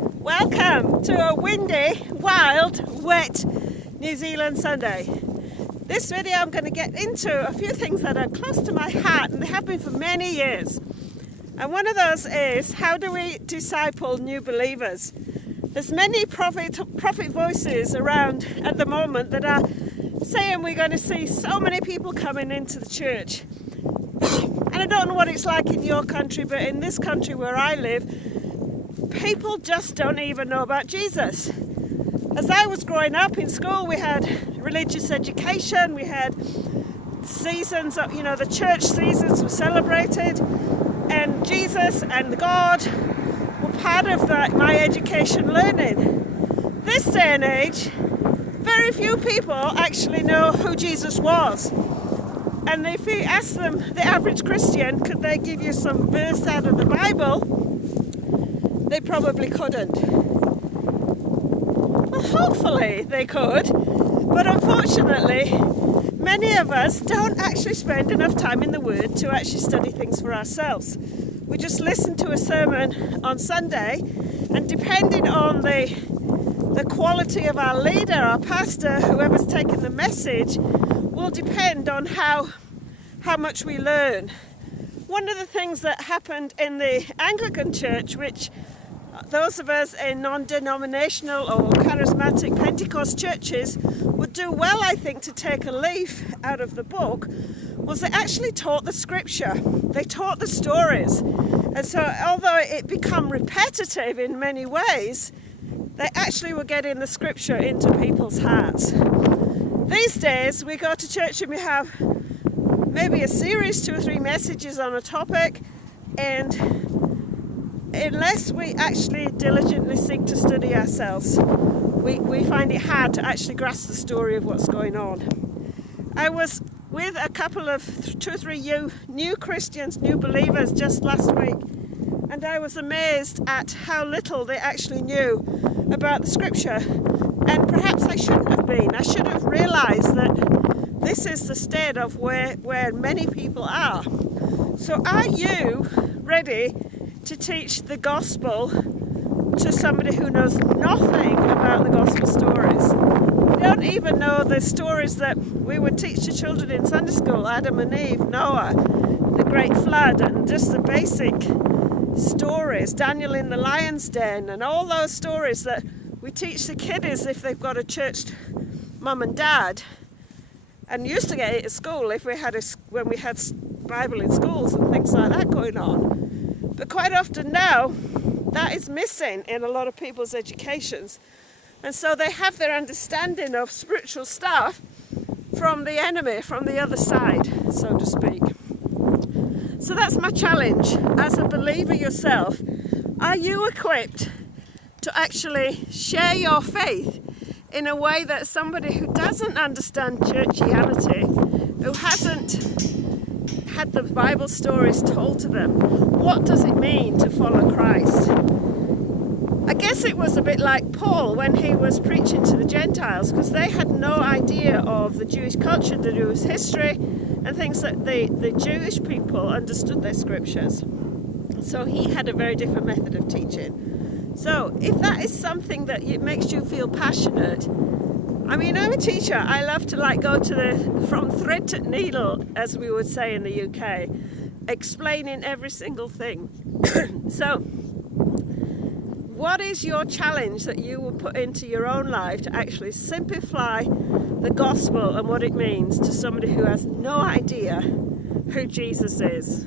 Welcome to a windy, wild, wet New Zealand Sunday. This video I'm going to get into a few things that are close to my heart and they have been for many years. And one of those is, how do we disciple new believers? There's many prophet voices around at the moment that are saying we're going to see so many people coming into the church. And I don't know what it's like in your country, but in this country where I live, people just don't even know about Jesus. As I was growing up in school, we had religious education, we had seasons of, the church seasons were celebrated, and Jesus and God were part of my education learning. This day and age, very few people actually know who Jesus was. And if you ask them, the average Christian, could they give you some verse out of the Bible? They probably couldn't. Well, hopefully they could, but unfortunately, many of us don't actually spend enough time in the Word to actually study things for ourselves. We just listen to a sermon on Sunday, and depending on the quality of our leader, our pastor, whoever's taking the message, will depend on how much we learn. One of the things that happened in the Anglican Church, which those of us in non-denominational or charismatic Pentecost churches would do well, I think, to take a leaf out of the book, was they actually taught the scripture. They taught the stories. And so although it became repetitive in many ways, they actually were getting the scripture into people's hearts. These days we go to church and we have maybe a series, 2 or 3 messages on a topic, and unless we actually diligently seek to study ourselves, we find it hard to actually grasp the story of what's going on. I was with a couple of 2 or 3 new Christians, new believers just last week, and I was amazed at how little they actually knew about the scripture. And perhaps I shouldn't have been. I should have realized that this is the state of where many people are. So are you ready to teach the gospel to somebody who knows nothing about the gospel stories? They don't even know the stories that we would teach to children in Sunday school: Adam and Eve, Noah, the great flood, and just the basic stories, Daniel in the lion's den, and all those stories that we teach the kiddies if they've got a church mum and dad, and used to get it at school if when we had Bible in schools and things like that going on. But quite often now, that is missing in a lot of people's educations. And so they have their understanding of spiritual stuff from the enemy, from the other side, so to speak. So that's my challenge. As a believer yourself, are you equipped to actually share your faith in a way that somebody who doesn't understand churchianity, who hasn't had the Bible stories told to them, what does it mean to follow Christ? I guess it was a bit like Paul when he was preaching to the Gentiles, because they had no idea of the Jewish culture, the Jewish history, and things that the Jewish people understood their scriptures. So he had a very different method of teaching. So if that is something that makes you feel passionate, I mean, I'm a teacher. I love to go from thread to needle, as we would say in the UK, explaining every single thing. So what is your challenge that you will put into your own life to actually simplify the gospel and what it means to somebody who has no idea who Jesus is?